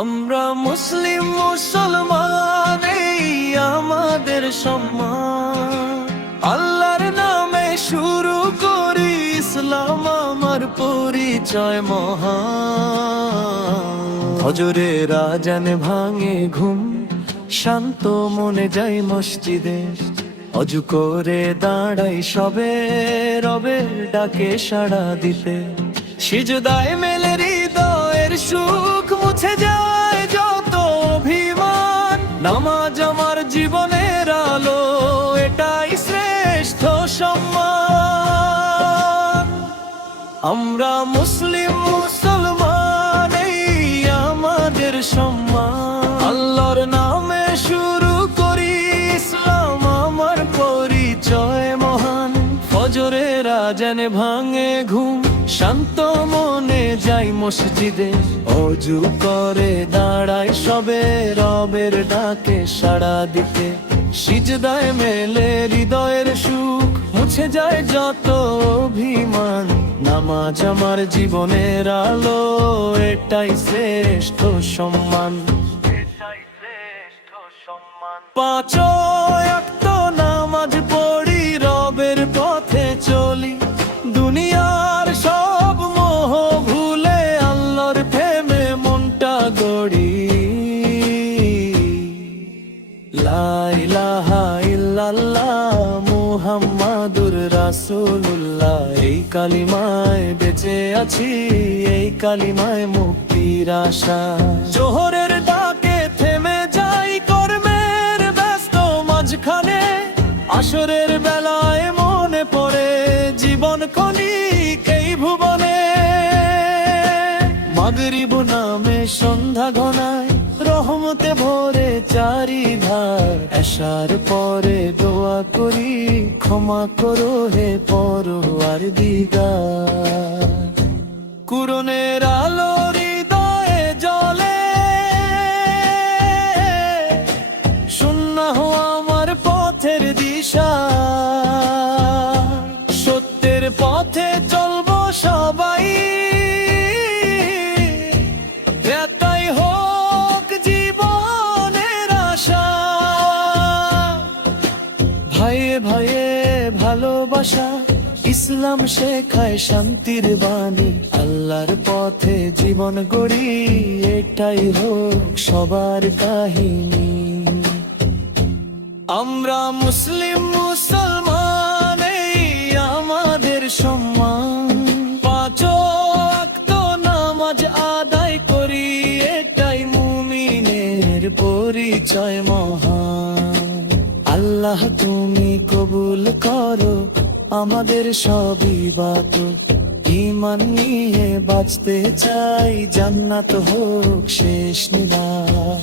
আমরা মুসলিম মুসলমান, এই আমাদের সম্মান। আল্লাহর নামে শুরু করি ইসলাম, আমার পরিচয় মহান। ফজরের আজান ভাঙে ঘুম, শান্ত মনে যাই মসজিদে। অজু করে দাঁড়াই সবে, রবের ডাকে সাড়া দিতে। সিজদায় মেলে হৃদয়ের সুখ, মুছে যায় যত অভিমান। নামাজ আমার জীবনের আলো, এটাই শ্রেষ্ঠ সম্মান। আমরা মুসলিম মুসলমান, এই আমাদের সম্মান। আল্লাহর নামে শুরু করি ইসলাম, আমার পরিচয় মহান। ফজরের আজানে ভাঙে ঘুম, শান্ত মনে যাই মসজিদে। অজু করে দাঁড়াই সবে, রবের ডাকে সাড়া দিতে। সিজদায় মেলে হৃদয়ের সুখ, মুছে যায় যত অভিমান। নামাজ আমার জীবনের আলো, এটাই শ্রেষ্ঠ সম্মান। পাঁচ ওয়াক্ত নামাজ পড়ি, রবের পথে চলি। দুনিয়ার সব মোহ ভুলে আল্লাহর প্রেমে মনটা গড়ি। লা ইলাহা ইল্লাল্লাহ মুহাম্মাদুর রাসূলুল্লাহ। এই কালিমায় বেঁচে আছি, এই কালিমায় মুক্তির আশা। জোহরের ডাকে থেমে যাই কর্মের ব্যস্ত মাঝখানে। আসরের বেলায় মনে পড়ে জীবন ক্ষণিক এই ভুবনে। মাগরিব নামে সন্ধ্যা ঘনায়, রহমতে ভরে চারিধার। এশার পরে দোয়া করি, ক্ষমা করো হে পরওয়ারদিগার। কুরআনের আলো হৃদয়ে জ্বলে, সুন্নাহ আমার পথের দিশা। সত্যের পথে চলবো সবাই, এটাই হোক জীবনের আশা। ভাইয়ে ভাইয়ে ভালোবাসা, ইসলাম শেখায় শান্তির বাণী। আল্লাহর পথে জীবন গড়ি, এটাই হোক সবার কাহিনী। আমরা মুসলিম মুসলমান, এই আমাদের সম্মান। পাঁচ ওয়াক্ত নামাজ আদায় করি, এটাই মুমিনের পরিচয় মহান। আল্লাহ তুমি কবুল করো আমাদের সব ইবাদত। ঈমান নিয়ে বাঁচতে চাই, জান্নাত হোক শেষ নিবাস।